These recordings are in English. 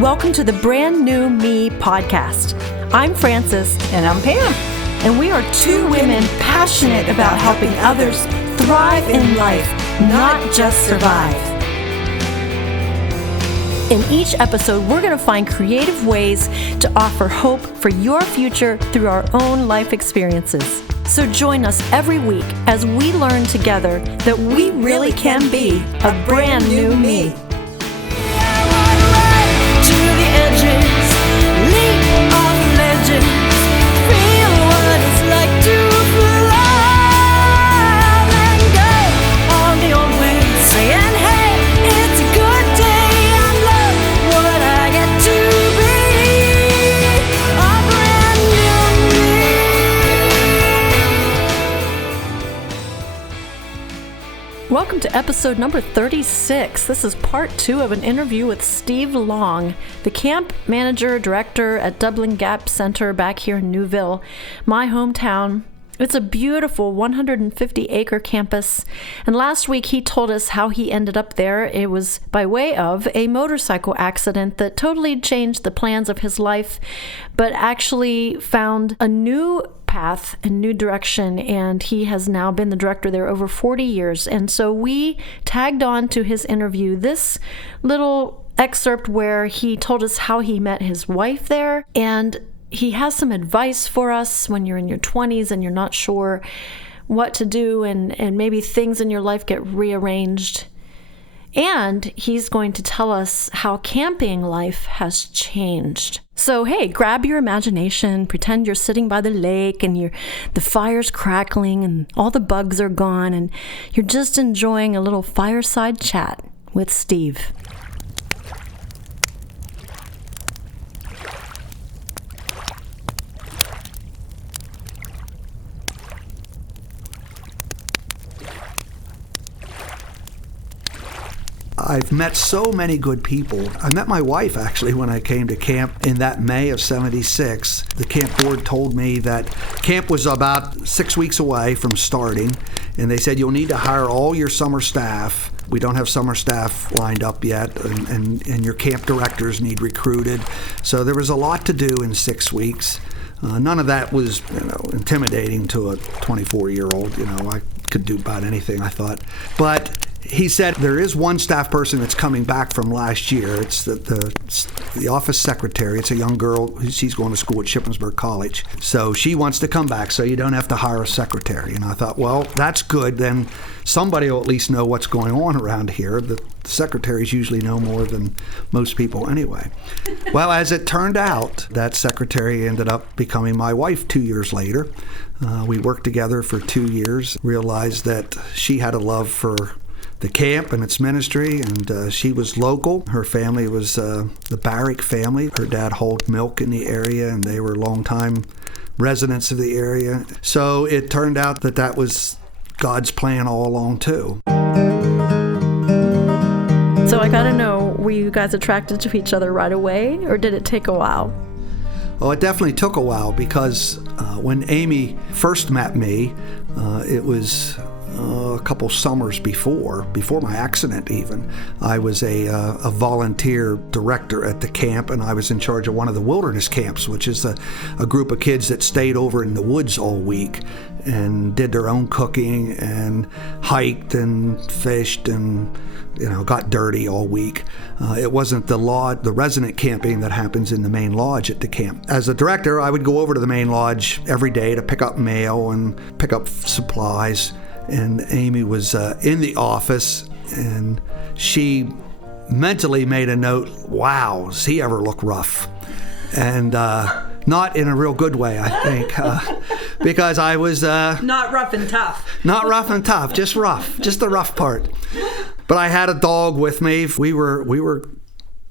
Welcome to the Brand New Me podcast. I'm Frances. And I'm Pam. And we are two women passionate about helping others thrive in life, not just survive. In each episode, we're going to find creative ways to offer hope for your future through our own life experiences. So join us every week as we learn together that we really can be a brand new me. Welcome to episode number 36. This is part 2 of an interview with Steve Long, the camp manager, director at Dublin Gap Center back here in Newville, my hometown. It's a beautiful 150-acre campus, and last week he told us how he ended up there. It was by way of a motorcycle accident that totally changed the plans of his life, but actually found a new path and new direction, and he has now been the director there over 40 years. And so we tagged on to his interview this little excerpt where he told us how he met his wife there, and he has some advice for us when you're in your 20s and you're not sure what to do, and maybe things in your life get rearranged. And he's going to tell us how camping life has changed. So, hey, grab your imagination, pretend you're sitting by the lake and the fire's crackling and all the bugs are gone and you're just enjoying a little fireside chat with Steve. I've met so many good people. I met my wife, actually, when I came to camp in that May of '76. The camp board told me that camp was about 6 weeks away from starting, and they said, you'll need to hire all your summer staff. We don't have summer staff lined up yet, and your camp directors need recruited. So there was a lot to do in 6 weeks. None of that was, intimidating to a 24-year-old. I could do about anything, I thought. But he said there is one staff person that's coming back from last year. It's the office secretary. It's a young girl. She's going to school at Shippensburg College. So she wants to come back, so you don't have to hire a secretary. And I thought, well, that's good. Then somebody will at least know what's going on around here. The secretaries usually know more than most people anyway. Well, as it turned out, that secretary ended up becoming my wife 2 years later. We worked together for 2 years, realized that she had a love for the camp and its ministry, and she was local. Her family was the Barrick family. Her dad hauled milk in the area, and they were longtime residents of the area. So it turned out that was God's plan all along, too. So I gotta know, were you guys attracted to each other right away, or did it take a while? Oh, it definitely took a while, because when Amy first met me, it was a couple summers before my accident even. I was a volunteer director at the camp, and I was in charge of one of the wilderness camps, which is a group of kids that stayed over in the woods all week and did their own cooking and hiked and fished and got dirty all week. It wasn't the resident camping that happens in the main lodge at the camp. As a director, I would go over to the main lodge every day to pick up mail and pick up supplies. And Amy was in the office, and she mentally made a note, wow, does he ever look rough? And not in a real good way, I think, because I was... not rough and tough. Not rough and tough, just rough, just the rough part. But I had a dog with me. We were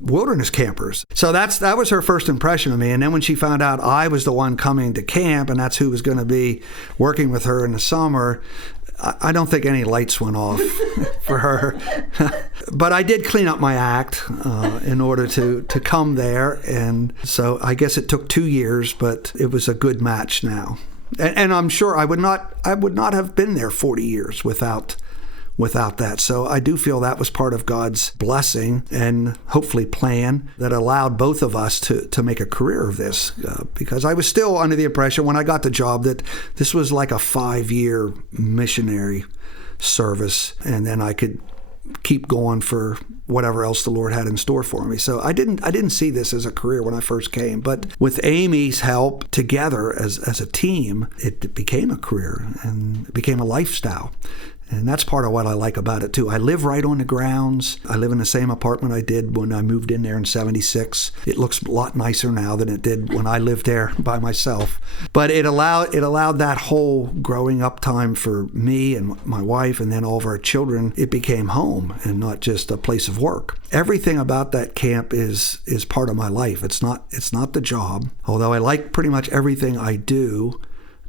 wilderness campers. So that was her first impression of me. And then when she found out I was the one coming to camp, and that's who was going to be working with her in the summer, I don't think any lights went off for her. But I did clean up my act in order to come there. And so I guess it took 2 years, but it was a good match now. And I'm sure I would not have been there 40 years without without that. So I do feel that was part of God's blessing and hopefully plan that allowed both of us to make a career of this, because I was still under the impression when I got the job that this was like a 5-year missionary service, and then I could keep going for whatever else the Lord had in store for me. So I didn't see this as a career when I first came. But with Amy's help, together as a team, it became a career and it became a lifestyle. And that's part of what I like about it, too. I live right on the grounds. I live in the same apartment I did when I moved in there in 76. It looks a lot nicer now than it did when I lived there by myself. But it allowed that whole growing up time for me and my wife and then all of our children. It became home and not just a place of work. Everything about that camp is part of my life. It's not the job, although I like pretty much everything I do.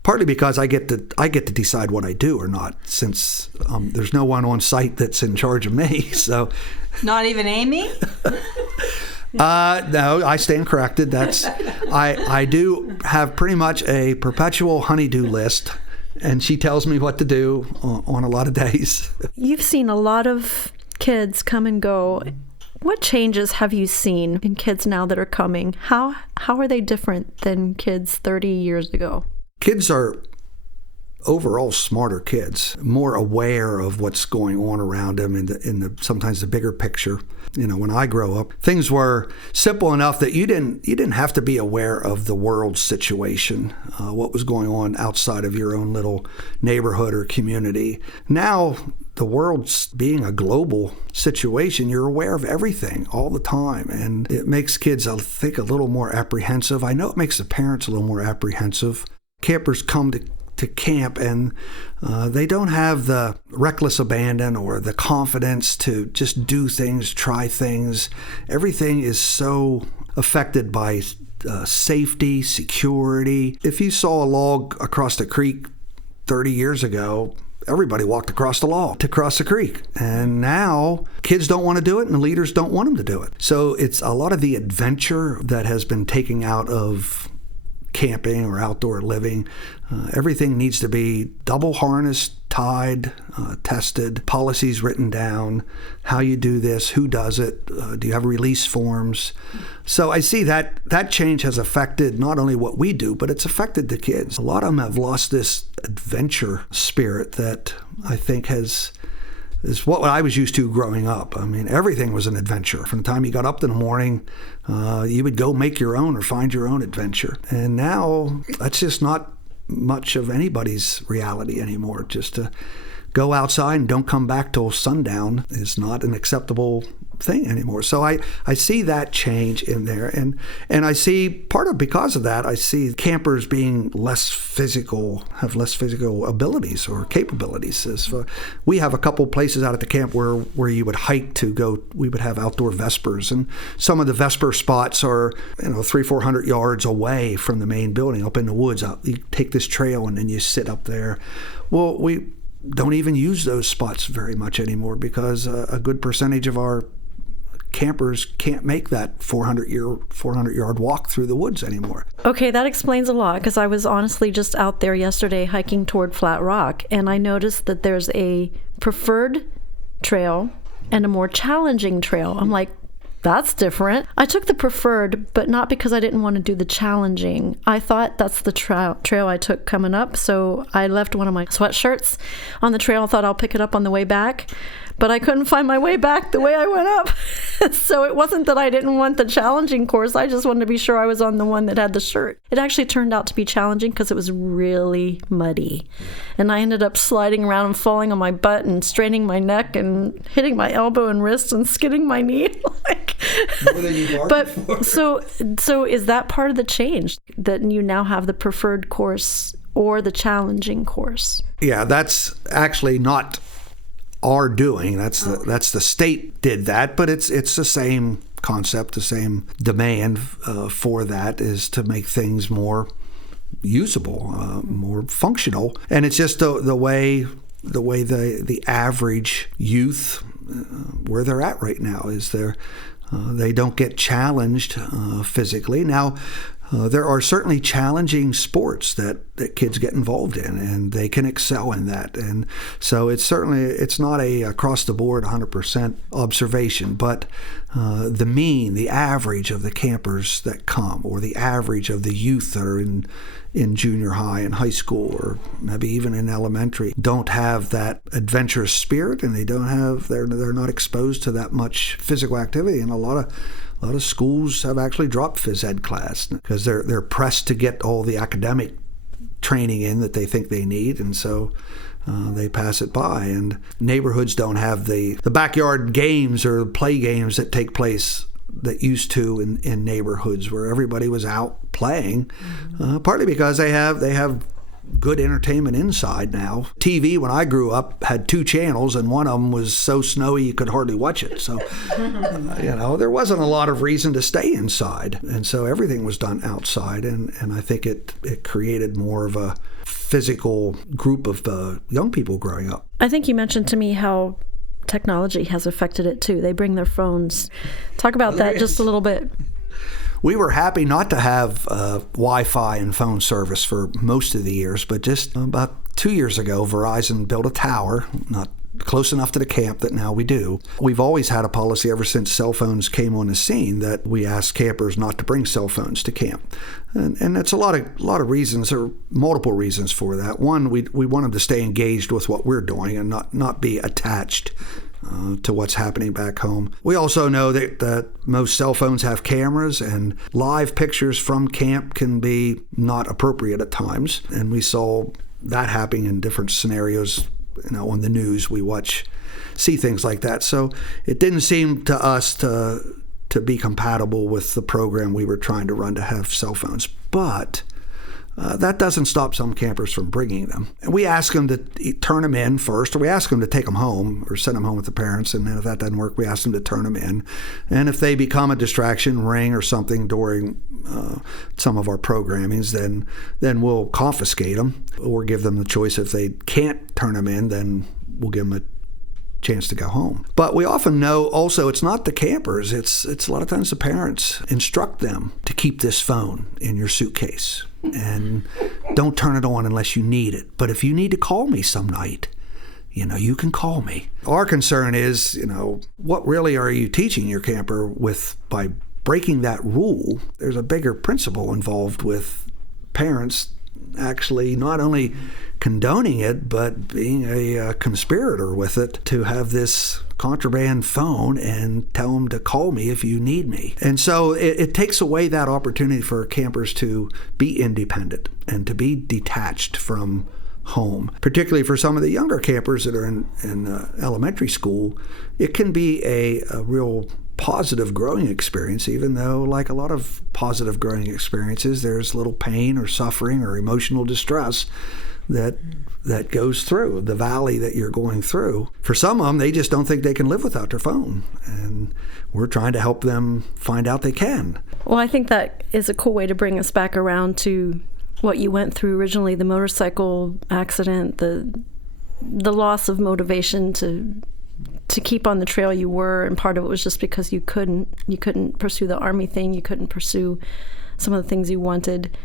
Partly because I get to decide what I do or not, since there's no one on site that's in charge of me. So, not even Amy? No, I stand corrected. I do have pretty much a perpetual honey-do list, and she tells me what to do on a lot of days. You've seen a lot of kids come and go. What changes have you seen in kids now that are coming? How are they different than kids 30 years ago? Kids are overall smarter kids, more aware of what's going on around them in the sometimes the bigger picture. You know, when I grow up, things were simple enough that you didn't have to be aware of the world situation, what was going on outside of your own little neighborhood or community. Now, the world's being a global situation, you're aware of everything all the time. And it makes kids, I think, a little more apprehensive. I know it makes the parents a little more apprehensive. Campers come to camp and they don't have the reckless abandon or the confidence to just do things, try things. Everything is so affected by safety, security. If you saw a log across the creek 30 years ago, everybody walked across the log to cross the creek. And now kids don't want to do it and the leaders don't want them to do it. So it's a lot of the adventure that has been taken out of camping or outdoor living. Everything needs to be double harnessed, tied, tested, policies written down, how you do this, who does it, do you have release forms? So I see that change has affected not only what we do, but it's affected the kids. A lot of them have lost this adventure spirit that I think is what I was used to growing up. I mean, everything was an adventure. From the time you got up in the morning, you would go make your own or find your own adventure. And now that's just not much of anybody's reality anymore. Just to go outside and don't come back till sundown is not an acceptable thing anymore. So I see that change in there, and I see because of that, I see campers being have less physical abilities or capabilities. We have a couple places out at the camp where you would hike to go. We would have outdoor Vespers, and some of the Vesper spots are 300-400 yards away from the main building, up in the woods. You take this trail and then you sit up there. Well, we don't even use those spots very much anymore because a good percentage of our campers can't make that 400-yard walk through the woods anymore. Okay, that explains a lot, because I was honestly just out there yesterday hiking toward Flat Rock, and I noticed that there's a preferred trail and a more challenging trail. I'm like, that's different. I took the preferred, but not because I didn't want to do the challenging. I thought that's the trail I took coming up, so I left one of my sweatshirts on the trail. I thought I'll pick it up on the way back, but I couldn't find my way back the way I went up. So it wasn't that I didn't want the challenging course. I just wanted to be sure I was on the one that had the shirt. It actually turned out to be challenging because it was really muddy. And I ended up sliding around and falling on my butt and straining my neck and hitting my elbow and wrist and skidding my knee. But so is that part of the change, that you now have the preferred course or the challenging course? Yeah, that's actually not our doing. That's the state did that, but it's the same concept, the same demand for that is to make things more usable, more functional, and it's just the way the average youth where they're at right now is they don't get challenged physically. Now, There are certainly challenging sports that kids get involved in, and they can excel in that. And so it's not a across the board 100% observation, but the average of the campers that come, or the average of the youth that are in junior high and high school, or maybe even in elementary, don't have that adventurous spirit, and they're not exposed to that much physical activity. And a lot of schools have actually dropped phys ed class because they're pressed to get all the academic training in that they think they need, and so they pass it by. And neighborhoods don't have the backyard games or play games that take place that used to in neighborhoods where everybody was out playing, partly because they have good entertainment inside now. TV, when I grew up, had 2 channels, and one of them was so snowy you could hardly watch it. So, there wasn't a lot of reason to stay inside. And so everything was done outside, and I think it created more of a physical group of young people growing up. I think you mentioned to me how technology has affected it too. They bring their phones. Talk about that just a little bit. We were happy not to have Wi-Fi and phone service for most of the years, but just about 2 years ago, Verizon built a tower, not close enough to the camp that now we do. We've always had a policy ever since cell phones came on the scene that we ask campers not to bring cell phones to camp. And that's a lot of reasons, or multiple reasons for that. One, we want them to stay engaged with what we're doing and not be attached to what's happening back home. We also know that most cell phones have cameras, and live pictures from camp can be not appropriate at times. And we saw that happening in different scenarios. On the news, we see things like that. So it didn't seem to us to be compatible with the program we were trying to run to have cell phones. But that doesn't stop some campers from bringing them. And we ask them to turn them in first, or we ask them to take them home or send them home with the parents. And then if that doesn't work, we ask them to turn them in. And if they become a distraction, ring or something during some of our programmings, then we'll confiscate them or give them the choice. If they can't turn them in, then we'll give them a chance to go home. But we often know also it's not the campers. It's a lot of times the parents instruct them to keep this phone in your suitcase and don't turn it on unless you need it. But if you need to call me some night, you can call me. Our concern is, what really are you teaching your camper by breaking that rule? There's a bigger principle involved with parents actually not only condoning it, but being a conspirator with it to have this contraband phone and tell them to call me if you need me. And so it takes away that opportunity for campers to be independent and to be detached from home. Particularly for some of the younger campers that are in elementary school, it can be a real positive growing experience, even though, like a lot of positive growing experiences, there's little pain or suffering or emotional distress that goes through the valley that you're going through. For some of them, they just don't think they can live without their phone, and we're trying to help them find out they can. Well, I think that is a cool way to bring us back around to what you went through originally, the motorcycle accident, the loss of motivation to keep on the trail you were, and part of it was just because you couldn't pursue the Army thing, you couldn't pursue some of the things you wanted.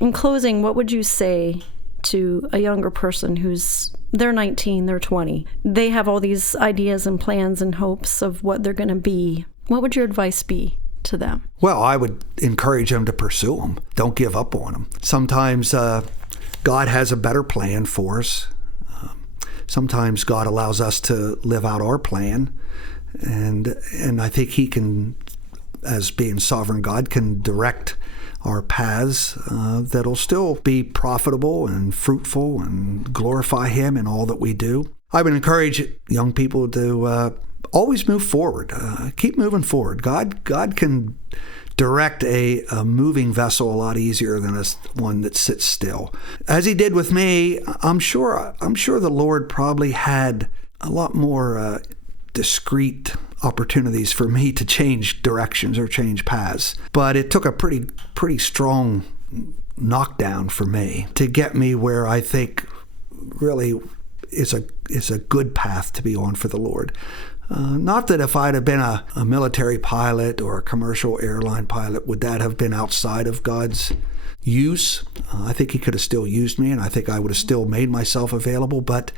In closing, what would you say to a younger person they're 19, they're 20, they have all these ideas and plans and hopes of what they're going to be? What would your advice be to them? Well, I would encourage them to pursue them. Don't give up on them. Sometimes God has a better plan for us. Sometimes God allows us to live out our plan, and I think He can, as being sovereign God, can direct our paths that'll still be profitable and fruitful and glorify Him in all that we do. I would encourage young people to always move forward. Keep moving forward. God can direct a moving vessel a lot easier than one that sits still. As He did with me, I'm sure the Lord probably had a lot more discrete opportunities for me to change directions or change paths. But it took a pretty strong knockdown for me to get me where I think really is a good path to be on for the Lord. Not that if I'd have been a military pilot or a commercial airline pilot, would that have been outside of God's use? I think he could have still used me, and I think I would have still made myself available. But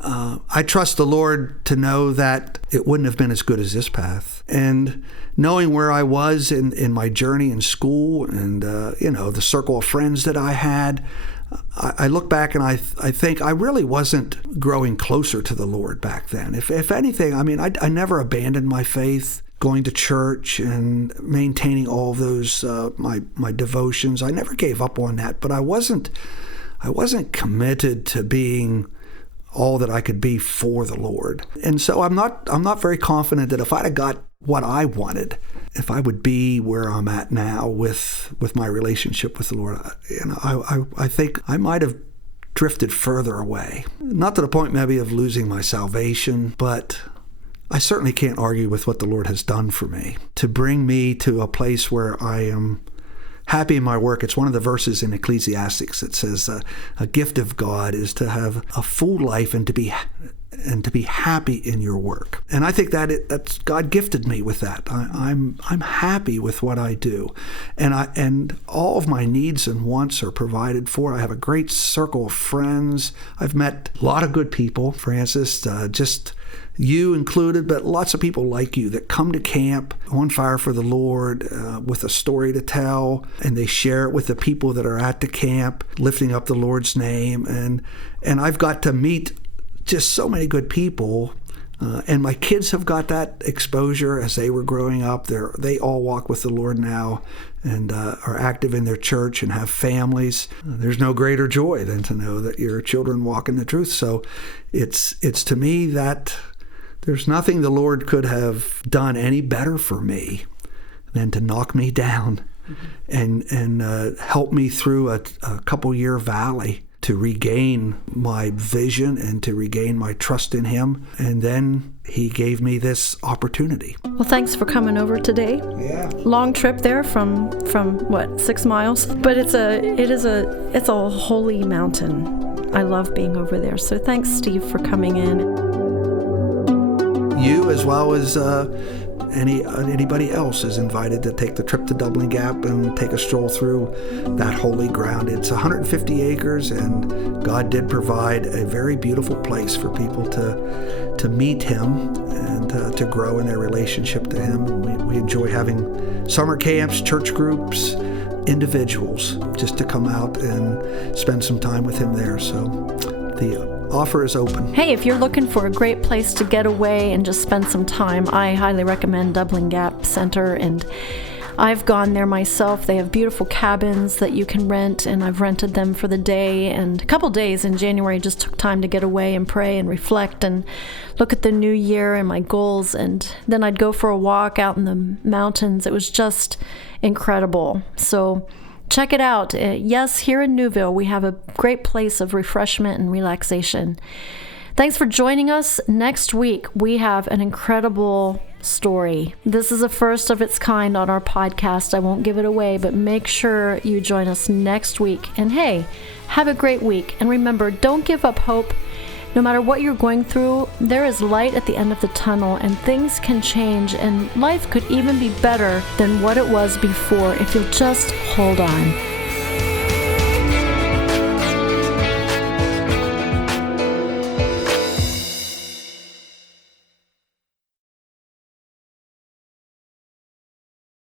I trust the Lord to know that it wouldn't have been as good as this path. And knowing where I was in my journey in school and, the circle of friends that I had, I look back and I think I really wasn't growing closer to the Lord back then. If anything, I never abandoned my faith, going to church and maintaining all of those my devotions. I never gave up on that, but I wasn't committed to being all that I could be for the Lord. And so I'm not very confident that if I'd have got what I wanted, if I would be where I'm at now with my relationship with the Lord. I think I might have drifted further away. Not to the point maybe of losing my salvation, but I certainly can't argue with what the Lord has done for me to bring me to a place where I am happy in my work. It's one of the verses in Ecclesiastes that says a gift of God is to have a full life and to be happy in your work. And I think that's God gifted me with that. I'm happy with what I do, and all of my needs and wants are provided for. I have a great circle of friends. I've met a lot of good people, Frances, just you included, but lots of people like you that come to camp on fire for the Lord with a story to tell, and they share it with the people that are at the camp, lifting up the Lord's name. And I've got to meet just so many good people, and my kids have got that exposure as they were growing up. They all walk with the Lord now and are active in their church and have families. There's no greater joy than to know that your children walk in the truth. So it's to me that there's nothing the Lord could have done any better for me than to knock me down and help me through a couple-year valley to regain my vision and to regain my trust in him. And then he gave me this opportunity. Well, thanks for coming over today. Yeah. Long trip there from what, 6 miles? But it's a holy mountain. I love being over there. So thanks, Steve, for coming in. You, as well as anybody else, is invited to take the trip to Dublin Gap and take a stroll through that holy ground. It's 150 acres, and God did provide a very beautiful place for people to meet him and to grow in their relationship to him. We enjoy having summer camps, church groups, individuals just to come out and spend some time with him there. So the offer is open. Hey, if you're looking for a great place to get away and just spend some time, I highly recommend Dublin Gap Center, and I've gone there myself. They have beautiful cabins that you can rent, and I've rented them for the day, and a couple days in January just took time to get away and pray and reflect and look at the new year and my goals, and then I'd go for a walk out in the mountains. It was just incredible. So check it out. Yes, here in Newville, we have a great place of refreshment and relaxation. Thanks for joining us. Next week, we have an incredible story. This is a first of its kind on our podcast. I won't give it away, but make sure you join us next week. And hey, have a great week. And remember, don't give up hope. No matter what you're going through, there is light at the end of the tunnel, and things can change, and life could even be better than what it was before if you'll just hold on.